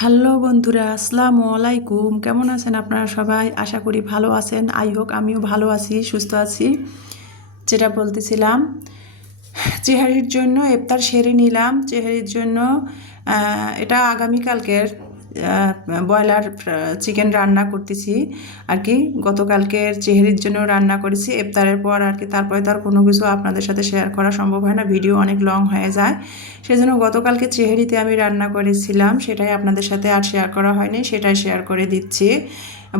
Hello বন্ধুরা, আসসালামু আলাইকুম। কেমন আছেন আপনারা সবাই? আশা করি ভালো আছেন। আই হোক আমিও ভালো আছি, সুস্থ আছি। যেটা বলতেছিলাম, চেহারির জন্য ইফতার সেরে নিলাম। চেহারির জন্য এটা আগামীকালকের ব্রয়লার চিকেন রান্না করতেছি আর কি। গতকালকের চেহারির জন্য রান্না করেছি ইফতারের পর আর কি। তারপরে তো আর কোনো কিছু আপনাদের সাথে শেয়ার করা সম্ভব হয় না, ভিডিও অনেক লং হয়ে যায়। সেজন্য গতকালকে চেহারিতে আমি রান্না করেছিলাম, সেটাই আপনাদের সাথে আর শেয়ার করা হয়নি, সেটাই শেয়ার করে দিচ্ছি।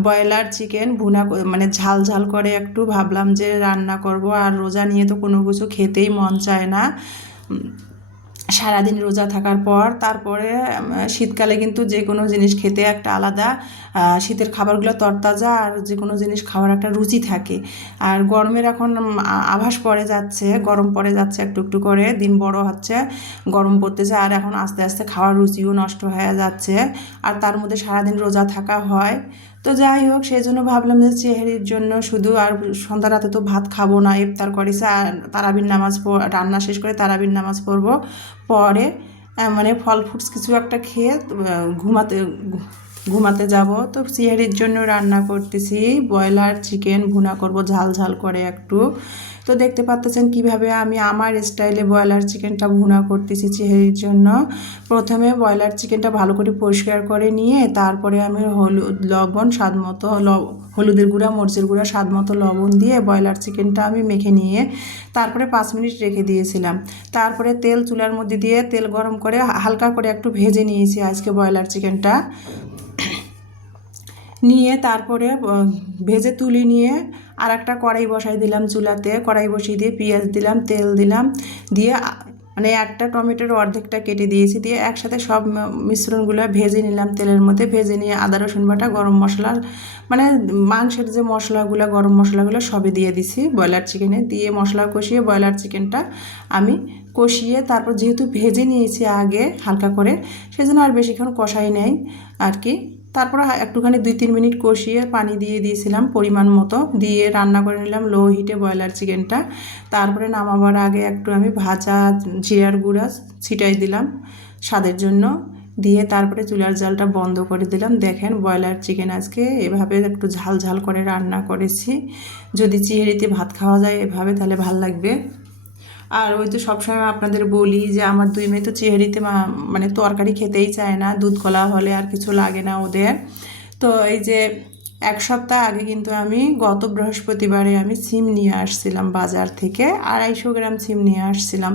ব্রয়লার চিকেন ভুনা মানে ঝাল ঝাল করে একটু ভাবলাম যে রান্না করব। আর রোজা নিয়ে তো কোনো কিছু খেতেই মন চায় না সারাদিন রোজা থাকার পর। তারপরে শীতকালে কিন্তু যে কোনো জিনিস খেতে একটা আলাদা, শীতের খাবারগুলো তরতাজা আর যে কোনো জিনিস খাওয়ার একটা রুচি থাকে। আর গরমের এখন আভাস পড়ে যাচ্ছে, গরম পড়ে যাচ্ছে, একটু একটু করে দিন বড় হচ্ছে, গরম পড়তেছে। আর এখন আস্তে আস্তে খাওয়ার রুচিও নষ্ট হয়ে যাচ্ছে, আর তার মধ্যে সারাদিন রোজা থাকা হয়। তো যাই হোক, সেই জন্য ভাবলাম যে চেহারির জন্য শুধু, আর সন্ধ্যা রাতে তো ভাত খাবো না, ইফতার করেছে আর তারাবির নামাজ রান্না শেষ করে তারাবির নামাজ পড়বো। পরে মানে ফল ফ্রুটস কিছু একটা খেয়ে ঘুমাতে ঘুমাতে যাব। তো সিহারির জন্য রান্না করতেছি ব্রয়লার চিকেন ভুনা করব ঝাল ঝাল করে একটু। তো দেখতে পাচ্ছেন কিভাবে আমি আমার স্টাইলে ব্রয়লার চিকেনটা ভুনা করতেছি চেহারির জন্য। প্রথমে ব্রয়লার চিকেনটা ভালো করে পরিষ্কার করে নিয়ে তারপরে আমি হলুদ লবণ স্বাদ মতো, হলুদের গুঁড়া মরিচের গুঁড়া স্বাদ মতো লবণ দিয়ে ব্রয়লার চিকেনটা আমি মেখে নিয়ে তারপরে 5 মিনিট রেখে দিয়েছিলাম। তারপরে তেল চুলার মধ্যে দিয়ে তেল গরম করে হালকা করে একটু ভেজে নিয়েছি আজকে ব্রয়লার চিকেনটা। নিয়ে তারপরে ভেজে তুলে নিয়ে আর একটা কড়াই বসাই দিলাম চুলাতে। কড়াই বসিয়ে দিয়ে পেঁয়াজ দিলাম, তেল দিলাম, দিয়ে মানে একটা টমেটোর অর্ধেকটা কেটে দিয়েছি, দিয়ে একসাথে সব মিশ্রণগুলো ভেজে নিলাম তেলের মধ্যে। ভেজে নিয়ে আদা রসুন বাটা, গরম মশলা, মানে মাংসের যে মশলাগুলো, গরম মশলাগুলো সবই দিয়ে দিছি ব্রয়লার চিকেনে। দিয়ে মশলা কষিয়ে ব্রয়লার চিকেনটা আমি কষিয়ে তারপর যেহেতু ভেজে নিয়েছি আগে হালকা করে, সেজন্য আর বেশিক্ষণ কষাই নেই আর কি। তারপর একটুখানি 2-3 মিনিট কষিয়ে পানি দিয়ে দিয়েছিলাম পরিমাণ মতো, দিয়ে রান্না করে নিলাম লো হিটে ব্রয়লার চিকেনটা। তারপরে নামাবার আগে একটু আমি ভাজা জিরার গুঁড়া ছিটাই দিলাম স্বাদের জন্য, দিয়ে তারপরে চুলার জালটা বন্ধ করে দিলাম। দেখেন ব্রয়লার চিকেন আজকে এভাবে একটু ঝাল ঝাল করে রান্না করেছি। যদি চিংড়িতে ভাত খাওয়া যায় এভাবে তাহলে ভাল লাগবে। আর ওই তো সবসময় আপনাদের বলি যে আমার দুই মেয়ে তো চেহারিতে মানে তরকারি খেতেই চায় না, দুধ কলা হলে আর কিছু লাগে না ওদের। তো এই যে 1 সপ্তাহ আগে কিন্তু আমি গত বৃহস্পতিবারে আমি সিম নিয়ে আসছিলাম বাজার থেকে, 250 গ্রাম সিম নিয়ে আসছিলাম।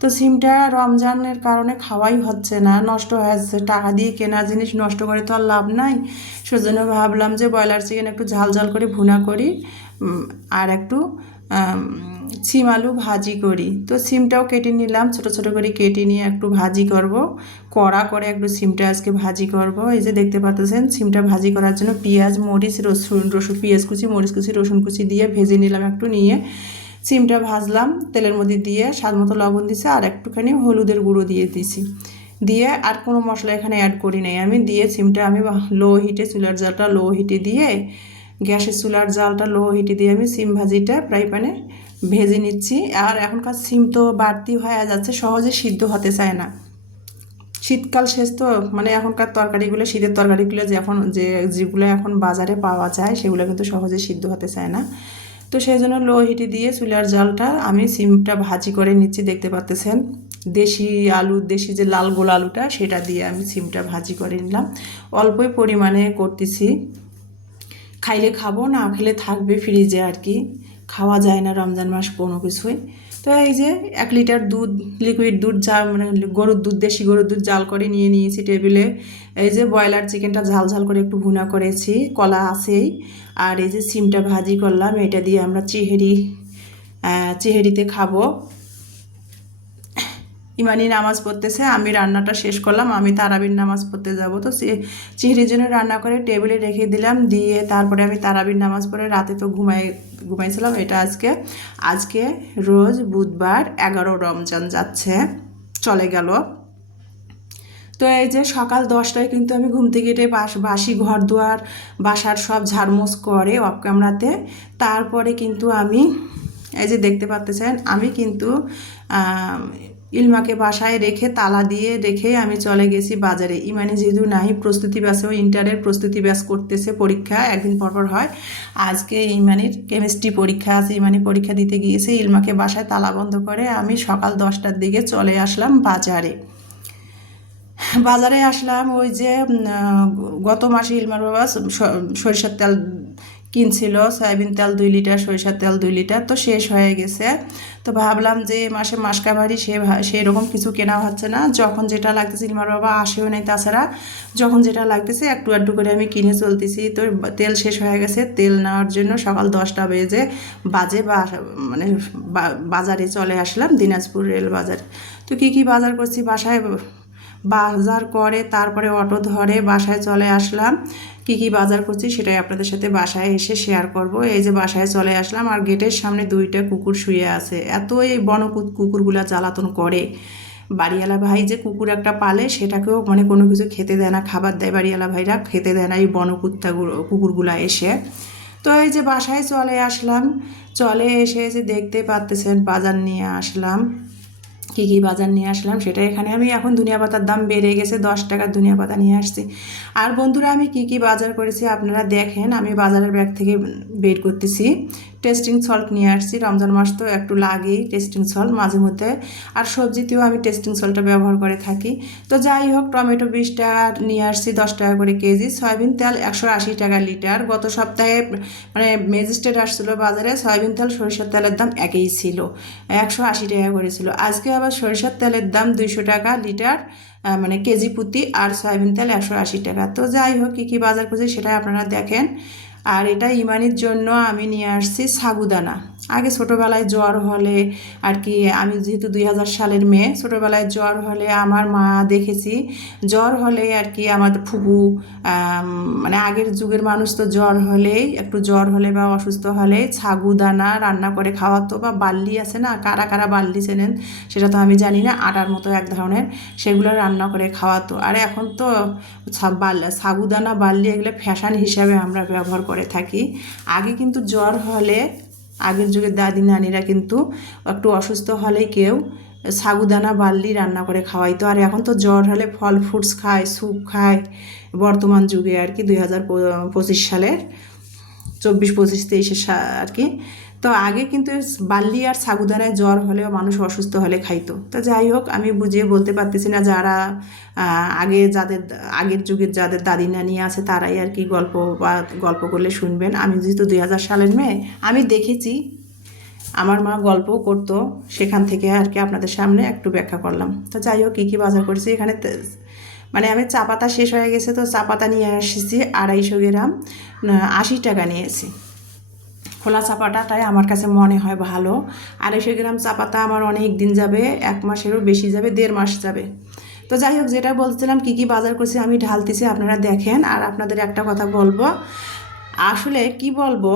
তো সিমটা রমজানের কারণে খাওয়াই হচ্ছে না, নষ্ট হয়ে যাচ্ছে। টাকা দিয়ে কেনা জিনিস নষ্ট করে তো আর লাভ নাই। সেজন্য ভাবলাম যে ব্রয়লার চিকেন একটু ঝাল ঝাল করে ভুনা করি, আর একটু সিম আলু ভাজি করি। তো সিমটাও কেটে নিলাম, ছোট ছোট করে কেটে নিয়ে একটু ভাজি করব, কড়া করে একটু সিমটা আজকে ভাজি করব। এই যে দেখতে পাচ্ছেন সিমটা ভাজি করার জন্য পেঁয়াজ মরিচ রসুন পেঁয়াজ কুচি মরিচ কুচি রসুন কুচি দিয়ে ভেজে নিলাম একটু। নিয়ে সিমটা ভাজলাম তেলের মধ্যে দিয়ে, স্বাদ মতো লবণ দিছি আর একটুখানি হলুদের গুঁড়ো দিয়ে দিছি। দিয়ে আর কোনো মশলা এখানে অ্যাড করি নাই আমি। দিয়ে সিমটা আমি লো হিটে, চুলার জালটা লো হিটে দিয়ে, গ্যাসের চুলার জালটা লো হিটে দিয়ে আমি সিম ভাজিটা ফ্রাই প্যানে ভেজে নিচ্ছি। আর এখনকার সিম তো বাড়তি হয়ে যাচ্ছে, সহজে সিদ্ধ হতে চায় না। শীতকাল শেষ তো, মানে এখনকার তরকারিগুলো, শীতের তরকারিগুলো যেগুলো এখন বাজারে পাওয়া যায় সেগুলো কিন্তু সহজে সিদ্ধ হতে চায় না। তো সেই জন্য লো হিটে দিয়ে চুলার জালটা আমি সিমটা ভাজি করে নিচ্ছি। দেখতে পাচ্ছেন দেশি আলু, দেশি যে লাল গোল আলুটা, সেটা দিয়ে আমি সিমটা ভাজি করে নিলাম। অল্পই পরিমাণে করতেছি, খাইলে খাবো, না খেলে থাকবে ফ্রিজে আর কি। খাওয়া যায় না রমজান মাস কোনো কিছুই। তো এই যে 1 লিটার দুধ, লিকুইড দুধ, যা মানে গরুর দুধ, দেশি গরুর দুধ জাল করে নিয়ে নিয়েছি টেবিলে। এই যে ব্রয়লার চিকেনটা ঝাল ঝাল করে একটু ভুনা করেছি, কলা আছেই। আর এই যে সিমটা ভাজি করলাম, এটা দিয়ে আমরা চেহারিতে খাবো। ইমানি নামাজ পড়তেছে, আমি রান্নাটা শেষ করলাম, আমি তারাবির নামাজ পড়তে যাব। তো চিংড়ির জন্য রান্না করে টেবিলে রেখে দিলাম। দিয়ে তারপরে আমি তারাবির নামাজ পড়ে রাতে তো ঘুমাইছিলাম। এটা আজকে রোজ বুধবার 11 রমজান যাচ্ছে, চলে গেল। তো এই যে সকাল 10টায় কিন্তু আমি ঘুম থেকে উঠে বাসি ঘর দুয়ার, বাসার সব ঝাড়মোছ করে অফ ক্যামেরাতে। তারপরে কিন্তু আমি এই যে দেখতে পাচ্ছেন আমি কিন্তু ইলমাকে বাসায় রেখে তালা দিয়ে রেখে আমি চলে গেছি বাজারে। ইমানি যেহেতু নাই, প্রস্তুতি ব্যাচেও ইন্টারের প্রস্তুতি ব্যাচ করতেছে, পরীক্ষা একদিন পরপর হয়। আজকে ইমানির কেমিস্ট্রি পরীক্ষা আছে, ইমানি পরীক্ষা দিতে গিয়েছে। ইলমাকে বাসায় তালা বন্ধ করে আমি সকাল 10টার দিকে চলে আসলাম বাজারে। বাজারে আসলাম ওই যে গত মাসে ইলমার বাবা সরিষার তেল কিনছিল, সয়াবিন তেল 2 লিটার, সরিষার তেল 2 লিটার, তো শেষ হয়ে গেছে। তো ভাবলাম যে মাসে মাসকাবারি সেই রকম কিছু কেনা হচ্ছে না, যখন যেটা লাগতেছে, ইলমার বাবা আসেও নেই, তাছাড়া যখন যেটা লাগতেছে একটু একটু করে আমি কিনে চলতেছি। তো তেল শেষ হয়ে গেছে, তেল নেওয়ার জন্য সকাল 10টা বাজে মানে বাজারে চলে আসলাম, দিনাজপুর রেল বাজার। তো কী বাজার করছি, বাসায় বাজার করে তারপরে অটো ধরে বাসায় চলে আসলাম। কী বাজার করছি সেটাই আপনাদের সাথে বাসায় এসে শেয়ার করব। এই যে বাসায় চলে আসলাম, আর গেটের সামনে 2টা কুকুর শুয়ে আছে। এত এই কুকুরগুলা জ্বালাতন করে। বাড়িওয়ালা ভাই যে কুকুর একটা পালে, সেটাকেও মানে কোনো কিছু খেতে দেয় না, খাবার দেয় বাড়িওয়ালা ভাইরা, খেতে দেয় না এই কুকুরগুলা এসে। তো এই যে বাসায় চলে আসলাম, চলে এসে যে দেখতে পাচ্তেছেন বাজার নিয়ে আসলাম। কী বাজার নিয়ে আসলাম সেটা এখানে আমি এখন ধনিয়া পাতার দাম বেড়ে গেছে, 10 টাকার ধনিয়া পাতা নিয়ে আসছি। আর বন্ধুরা আমি কী বাজার করেছি আপনারা দেখেন। আমি বাজারের ব্যাগ থেকে বের করতেছি, টেস্টিং সল্ট নিয়ে আসছি। রমজান মাস তো একটু লাগেই টেস্টিং সল্ট মাঝে মধ্যে, আর সবজিতেও আমি টেস্টিং সল্টটা ব্যবহার করে থাকি। তো যাই হোক, টমেটো 20 টাকা নিয়ে আসছি, 10 টাকা করে কেজি। সয়াবিন তেল 180 টাকা লিটার। গত সপ্তাহে মানে ম্যাজিস্ট্রেট আসছিলো বাজারে, সয়াবিন তেল সরিষার তেলের দাম একই ছিল, 180 টাকা করেছিল। আজকে আবার সরিষার তেলের দাম 200 টাকা লিটার, মানে কেজি প্রতি, আর সয়াবিন তেল 180 টাকা। তো যাই হোক, কী বাজার করছি সেটা আপনারা দেখেন। আর এটা ইমানির জন্য আমি নিয়ে আসছি সাগুদানা। আগে ছোটোবেলায় জ্বর হলে আর কি, আমি যেহেতু 2000 সালের মেয়ে, ছোটোবেলায় জ্বর হলে আমার মা দেখেছি, জ্বর হলে আর কি আমার ফুপু, মানে আগের যুগের মানুষ তো জ্বর হলে বা অসুস্থ হলে সাগুদানা রান্না করে খাওয়াতো, বা বার্লি আছে না, কারা কারা বার্লি চেনেন সেটা তো আমি জানি না, আটার মতো এক ধরনের, সেগুলো রান্না করে খাওয়াতো। আর এখন তো সাগুদানা বার্লি এগুলো ফ্যাশন হিসাবে আমরা ব্যবহার করে থাকি। আগে কিন্তু জ্বর হলে, আগের যুগের দাদি নানিরা কিন্তু একটু অসুস্থ হলে কেউ সাগুদানা বার্লি রান্না করে খাওয়াইতো। আর এখন তো জ্বর হলে ফল ফ্রুটস খায়, স্যুপ খায় বর্তমান যুগে আর কি, 2025 সালের 24-25-23 আর কি। তো আগে কিন্তু বার্লি আর সাগুদানায় জ্বর হলেও মানুষ অসুস্থ হলে খাইতো। তো যাই হোক, আমি বুঝিয়ে বলতে পারতেছি না, যারা আগের যুগের যাদের দাদি নানি আছে তারাই আর কি গল্প করলে শুনবেন। আমি যেহেতু 2000 সালের মেয়ে, আমি দেখেছি, আমার মা গল্প করতো, সেখান থেকে আর কি আপনাদের সামনে একটু ব্যাখ্যা করলাম। তো যাই হোক, কী বাজার করেছি এখানে, মানে আমি চা পাতা শেষ হয়ে গেছে, তো চা পাতা নিয়ে এসেছি 250 গ্রাম, 80 টাকা নিয়েছি। খোলা চা পাতাটাই আমার কাছে মনে হয় ভালো। 250 গ্রাম চা পাতা আমার অনেক দিন যাবে, 1 মাসেরও বেশি যাবে, 1.5 মাস যাবে। তো যাই হোক, যেটা বলছিলাম কী বাজার করছি আমি ঢালতেছি, আপনারা দেখেন। আর আপনাদের একটা কথা বলবো, আসলে কি বলবো,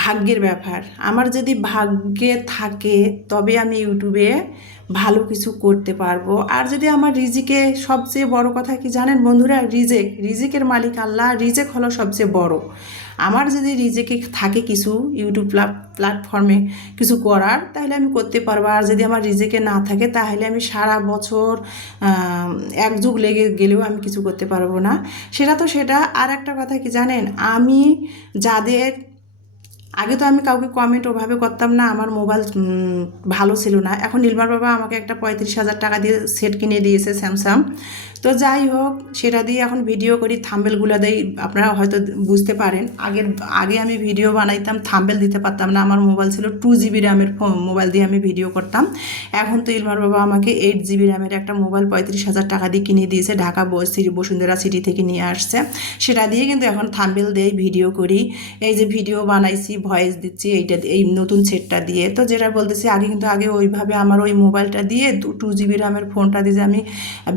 ভাগ্যের ব্যাপার। আমার যদি ভাগ্যে থাকে তবে আমি ইউটিউবে ভালো কিছু করতে পারবো। আর যদি আমার রিজিকে, সবচেয়ে বড় কথা কি জানেন বন্ধুরা, রিজিকের মালিক আল্লাহ, রিজিক হলো সবচেয়ে বড়। আমার যদি রিজিকে থাকে কিছু ইউটিউব প্ল্যাটফর্মে কিছু করার, তাহলে আমি করতে পারবো। আর যদি আমার রিজিকে না থাকে, তাহলে আমি সারা বছর 1 যুগ লেগে গেলেও আমি কিছু করতে পারবো না। সেটা। আর একটা কথা কি জানেন, আমি যাদের আগে তো আমি কাউকে কমেন্ট ওভাবে করতাম না, আমার মোবাইল ভালো ছিল না। এখন নীলমার বাবা আমাকে একটা 35,000 টাকা দিয়ে সেট কিনে দিয়েছে স্যামসাং। তো যাই হোক, সেটা দিয়ে এখন ভিডিও করি, থাম্বেলগুলো দেই, আপনারা হয়তো বুঝতে পারেন। আগে আমি ভিডিও বানাইতাম, থাম্বেল দিতে পারতাম না, আমার মোবাইল ছিল 2 GB র্যামের মোবাইল দিয়ে আমি ভিডিও করতাম। এখন তো ইলমার বাবা আমাকে 8 GB র্যামের একটা মোবাইল 35,000 টাকা দিয়ে কিনে দিয়েছে, ঢাকা বসুন্ধরা সিটি থেকে নিয়ে আসছে। সেটা দিয়ে কিন্তু এখন থাম্বেল দিয়েই ভিডিও করি। এই যে ভিডিও বানাইছি, ভয়েস দিচ্ছি এই নতুন সেটটা দিয়ে। তো যেটা বলতেছি, আগে ওইভাবে আমার ওই মোবাইলটা দিয়ে 2 GB র্যামের ফোনটা দিয়ে আমি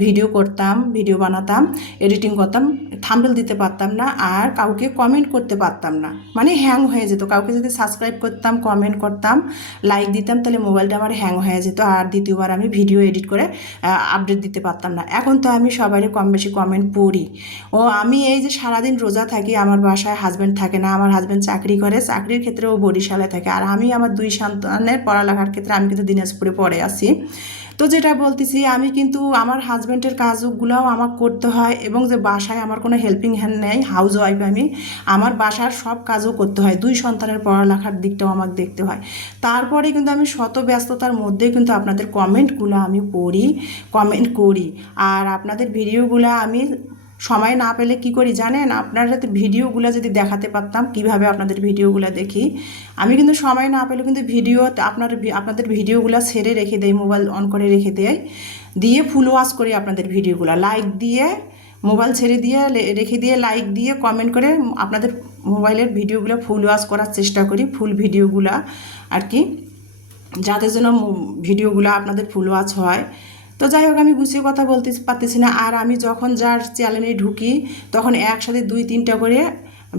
ভিডিও করতাম, ভিডিও বানাতাম, এডিটিং করতাম, থাম্বনেল দিতে পারতাম না, আর কাউকে কমেন্ট করতে পারতাম না, মানে হ্যাং হয়ে যেত। কাউকে যদি সাবস্ক্রাইব করতাম, কমেন্ট করতাম, লাইক দিতাম, তাহলে মোবাইলটা আমার হ্যাং হয়ে যেত, আর দ্বিতীয়বার আমি ভিডিও এডিট করে আপডেট দিতে পারতাম না। এখন তো আমি সবারই কম বেশি কমেন্ট পড়ি। আমি এই যে সারাদিন রোজা থাকি, আমার বাসায় হাজব্যান্ড থাকে না, আমার হাজব্যান্ড চাকরি করে, চাকরির ক্ষেত্রে ও বরিশালে থাকে, আর আমি আমার 2 সন্তানের পড়ালেখার ক্ষেত্রে আমি কিন্তু দিনাজপুরে পড়ে আসি। তো যেটা বলতেছি, আমি কিন্তু আমার হাজব্যান্ডের কাজগুলোও আমাকে করতে হয়, এবং যে বাসায় আমার কোনো হেল্পিং হ্যান্ড নেই, হাউস ওয়াইফ আমি, আমার বাসার সব কাজও করতে হয়, 2 সন্তানের পড়ালেখার দিকটাও আমাকে দেখতে হয়। তারপরে কিন্তু আমি শত ব্যস্ততার মধ্যে কিন্তু আপনাদের কমেন্টগুলো আমি পড়ি, কমেন্ট করি। আর আপনাদের ভিডিওগুলো আমি সময় না পেলে কি করি জানেন, আপনারা ভিডিওগুলো যদি দেখাতে পারতাম কিভাবে আপনাদের ভিডিওগুলো দেখি। আমি কিন্তু সময় না পেলে কিন্তু আপনাদের ভিডিওগুলো ছেড়ে রেখে দেয়, মোবাইল অন করে রেখে দেয়, দিয়ে ফুল ওয়াচ করি আপনাদের ভিডিওগুলো, লাইক দিয়ে মোবাইল ছেড়ে দিয়ে রেখে দিয়ে লাইক দিয়ে কমেন্ট করে আপনাদের মোবাইলের ভিডিওগুলো ফুল ওয়াচ করার চেষ্টা করি, ফুল ভিডিওগুলো আর কি, যাতে যেন ভিডিওগুলো আপনাদের ফুল ওয়াচ হয়। তো যাই হোক, আমি গুছিয়ে কথা বলতে পারতেছি না। আর আমি যখন যার চ্যানেলে ঢুকি তখন একসাথে 2-3টা করে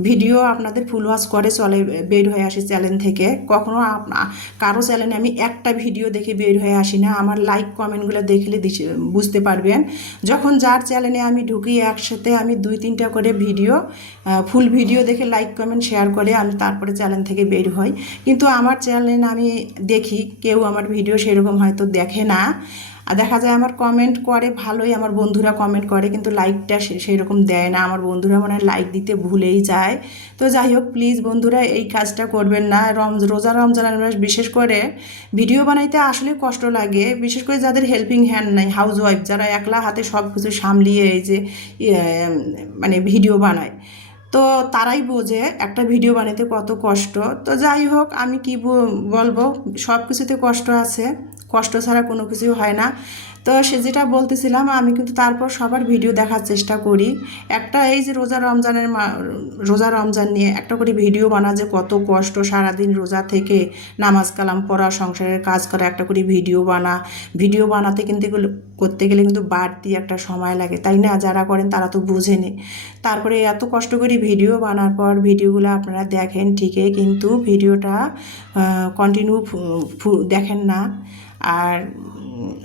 ভিডিও আপনাদের ফুল ওয়াচ করে চলে বের হয়ে আসি চ্যানেল থেকে। কখনো কারো চ্যানেলে আমি একটা ভিডিও দেখে বের হয়ে আসি না। আমার লাইক কমেন্টগুলো দেখলে বুঝতে পারবেন। যখন যার চ্যানেলে আমি ঢুকি একসাথে আমি 2-3টা করে ভিডিও, ফুল ভিডিও দেখে লাইক কমেন্ট শেয়ার করে আমি তারপরে চ্যানেল থেকে বের হই। কিন্তু আমার চ্যানেলে আমি দেখি কেউ আমার ভিডিও সেরকম হয়তো দেখে না, আর দেখা যায় আমার কমেন্ট করে ভালোই, আমার বন্ধুরা কমেন্ট করে, কিন্তু লাইকটা সেই রকম দেয় না। আমার বন্ধুরা মনে হয় লাইক দিতে ভুলেই যায়। তো যাই হোক, প্লিজ বন্ধুরা এই কাজটা করবেন না। রোজা রমজানের মাস বিশেষ করে ভিডিও বানাইতে আসলে কষ্ট লাগে, বিশেষ করে যাদের হেল্পিং হ্যান্ড নাই, হাউস ওয়াইফ যারা একলা হাতে সব কিছু সামলিয়ে এই যে মানে ভিডিও বানায়, তো তারাই বোঝে একটা ভিডিও বানাতে কত কষ্ট। তো যাই হোক, আমি কি বলবো, সব কিছুতে কষ্ট আছে, কষ্ট ছাড়া কোনো কিছু হয় না। তো সে যেটা বলতেছিলাম, আমি কিন্তু তারপর সবার ভিডিও দেখার চেষ্টা করি। একটা এই যে রোজা রমজান নিয়ে একটা করে ভিডিও বানা যে কত কষ্ট, সারাদিন রোজা থেকে নামাজ কালাম পড়া, সংসারের কাজ করা, একটা করে ভিডিও বানাতে কিন্তু করতে গেলে কিন্তু বাড়তি একটা সময় লাগে, তাই না? যারা করেন তারা তো বুঝেনি। তারপরে এত কষ্ট করে ভিডিও বানার পর ভিডিওগুলো আপনারা দেখেন ঠিকই, কিন্তু ভিডিওটা কন্টিনিউ দেখেন না। আর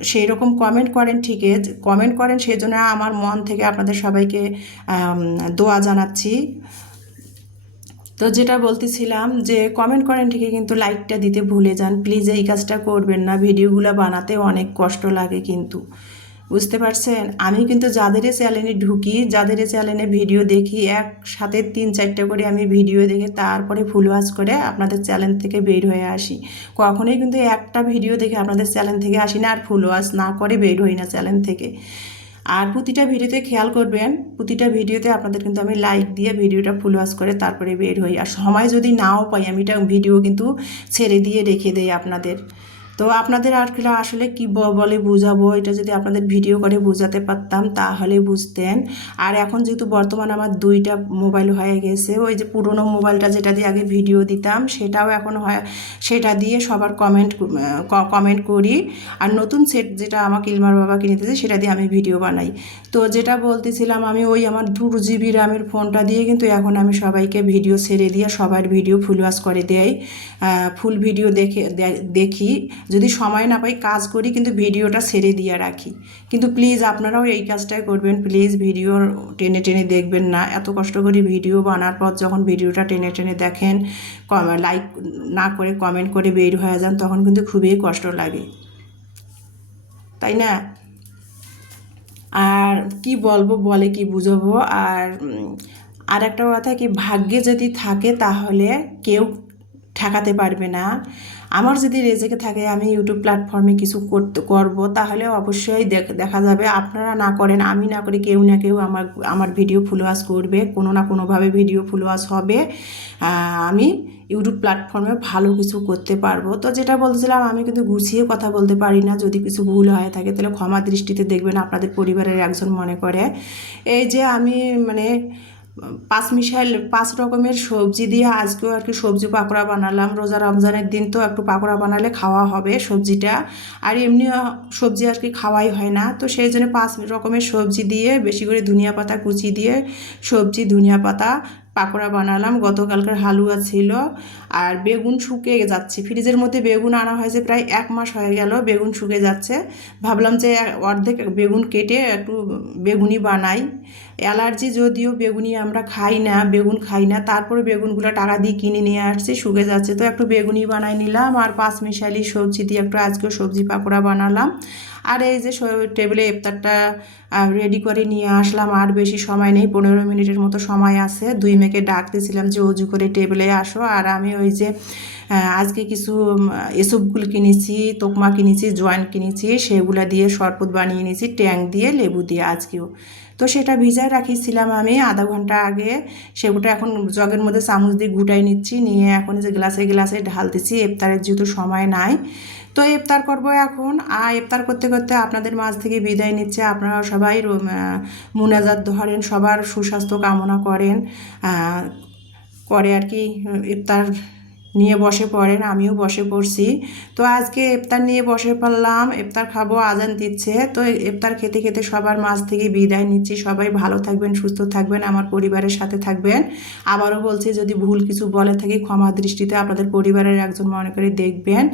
সেই রকম কমেন্ট করেন ঠিকই, কমেন্ট করেন, সেই জন্য আমার মন থেকে আপনাদের সবাইকে দোয়া জানাচ্ছি। তো যেটা বলতেছিলাম, যে কমেন্ট করেন ঠিকই, কিন্তু লাইকটা দিতে ভুলে যান প্লিজ, এই কাজটা করবেন না। ভিডিওগুলো বানাতে অনেক কষ্ট লাগে কিন্তু, বুঝতে পারছেন? আমি কিন্তু যাদের চ্যানেলে ঢুকি, যাদের চ্যানেলে ভিডিও দেখি, একসাথে 3-4টা করে আমি ভিডিও দেখে তারপরে ফুল ওয়াচ করে আপনাদের চ্যানেল থেকে বের হয়ে আসি। কখনোই কিন্তু একটা ভিডিও দেখে আপনাদের চ্যানেল থেকে আসি না, আর ফুল ওয়াচ না করে বের হই না চ্যানেল থেকে। আর প্রতিটা ভিডিওতে খেয়াল করবেন, প্রতিটা ভিডিওতে আপনাদের কিন্তু আমি লাইক দিয়ে ভিডিওটা ফুল ওয়াচ করে তারপরে বের হই। আর সময় যদি নাও পাই, আমি এটা ভিডিও কিন্তু ছেড়ে দিয়ে রেখে দেই আপনাদের। তো আপনাদের আসলে কি বলে বোঝাবো, এটা যদি আপনাদের ভিডিও করে বোঝাতে পারতাম তাহলে বুঝতেন। আর এখন যেহেতু বর্তমানে আমার 2টা মোবাইল হয়ে গেছে, ওই যে পুরনো মোবাইলটা যেটা দিয়ে আগে ভিডিও দিতাম সেটাও এখন হয়, সেটা দিয়ে সবার কমেন্ট করি। আর নতুন সেট যেটা আমাকে ইলমার বাবা কিনে দিয়েছে সেটা দিয়ে আমি ভিডিও বানাই। তো যেটা বলতেছিলাম, আমি ওই আমার 2 GB র্যামের ফোনটা দিয়ে কিন্তু এখন আমি সবাইকে ভিডিও ছেড়ে দিয়ে সবার ভিডিও ফুল ওয়াচ করে দেই, ফুল ভিডিও দেখি। যদি সময় না পাই কাজ করি, কিন্তু ভিডিওটা ছেড়ে দিয়ে রাখি। কিন্তু প্লিজ আপনারাও এই কাজটাই করবেন, প্লিজ ভিডিও টেনে টেনে দেখবেন না। এত কষ্ট করে ভিডিও বানার পর যখন ভিডিওটা টেনে টেনে দেখেন, লাইক না করে কমেন্ট করে বের হয়ে যান, তখন কিন্তু খুবই কষ্ট লাগে, তাই না? আর কি বলবো, বলে কি বুঝাবো। আর একটা কথা কি, ভাগ্যে যদি থাকে তাহলে কেউ ঠেকাতে পারবে না। আমার যদি রেজেকে থাকে আমি ইউটিউব প্ল্যাটফর্মে কিছু করবো, তাহলে অবশ্যই দেখা যাবে। আপনারা না করেন, আমি না করি, কেউ না কেউ আমার ভিডিও ফুল ওয়াচ করবে, কোনো না কোনোভাবে ভিডিও ফুল ওয়াচ হবে। আমি ইউটিউব প্ল্যাটফর্মে ভালো কিছু করতে পারবো। তো যেটা বলছিলাম, আমি কিন্তু গুছিয়ে কথা বলতে পারি না, যদি কিছু ভুল হয়ে থাকে তাহলে ক্ষমা দৃষ্টিতে দেখবেন, আপনাদের পরিবারের একজন মনে করে। এই যে আমি মানে 5 রকমের সবজি দিয়ে আজকেও আর কি সবজি পাকোড়া বানালাম। রোজা রমজানের দিন তো একটু পাকোড়া বানালে খাওয়া হবে সবজিটা, আর এমনি সবজি আর কি খাওয়াই হয় না। তো সেই জন্য 5 রকমের সবজি দিয়ে বেশি করে ধনিয়া পাতা কুচি দিয়ে ধনিয়া পাতা পাকোড়া বানালাম। গতকালকার হালুয়া ছিল। আর বেগুন শুকিয়ে যাচ্ছে, ফ্রিজের মধ্যে বেগুন আনা হয়েছে প্রায় 1 মাস হয়ে গেল, বেগুন শুকিয়ে যাচ্ছে। ভাবলাম যে অর্ধেক বেগুন কেটে একটু বেগুনি বানাই। অ্যালার্জি যদিও বেগুনি আমরা বেগুন খাই না, তারপরে বেগুনগুলো টাকা দিয়ে কিনে নিয়ে আসছি, শুকিয়ে যাচ্ছে, তো একটু বেগুনি বানাই নিলাম। আর 5 মিশালি সবজি দিয়ে একটু আজকেও সবজি পাকোড়া বানালাম। আর এই যে টেবিলে ইফতারটা রেডি করে নিয়ে আসলাম। আর বেশি সময় নেই, 15 মিনিটের মতো সময় আছে। 2 মেয়েকে ডাক দিয়েছিলাম যে অজু করে টেবিলে আসো। আর আমি ওই যে আজকে কিছু এসবগুলো কিনেছি, তোকমা কিনেছি, জয়েন্ট কিনেছি, সেগুলো দিয়ে শরবত বানিয়ে নিয়েছি ট্যাং দিয়ে, লেবু দিয়ে আজকেও। তো সেটা ভিজায় রাখিয়েছিলাম আমি আধা ঘন্টা আগে। সেগুলো এখন জগের মধ্যে চামচ দিয়ে ঘুটাই নিচ্ছি, নিয়ে এখন যে গ্লাসে গ্লাসে ঢালতেছি। ইফতারের যেহেতু সময় নাই, তো ইফতার করব এখন। আর ইফতার করতে করতে আপনাদের মাঝ থেকে বিদায় নিচ্ছে। আপনারা সবাই মুনাজাত ধরেন, সবার সুস্বাস্থ্য কামনা করেন, করে আর কি ইফতার নিয়ে বসে পড়েন। আমিও বসে পড়ছি। তো আজকে ইফতার নিয়ে বসে পড়লাম, ইফতার খাবো, আজান দিচ্ছে। তো ইফতার খেতে খেতে সবার মাঝ থেকে বিদায় নিচ্ছি। সবাই ভালো থাকবেন, সুস্থ থাকবেন, আমার পরিবারের সাথে থাকবেন। আবারও বলছি, যদি ভুল কিছু বলে থাকি ক্ষমা দৃষ্টিতে আপনাদের পরিবারের একজন মনে করে দেখবেন।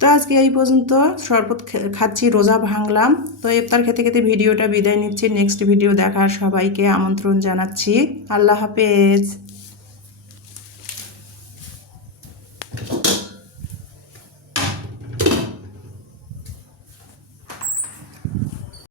তো আজকে এই পর্যন্ত। শরবত খাচ্ছি, রোজা ভাঙলাম। তো ইফতার খেতে খেতে ভিডিওটা বিদায় নিচ্ছি। নেক্সট ভিডিও দেখার সবাইকে আমন্ত্রণ জানাচ্ছি। আল্লাহ হাফেজ।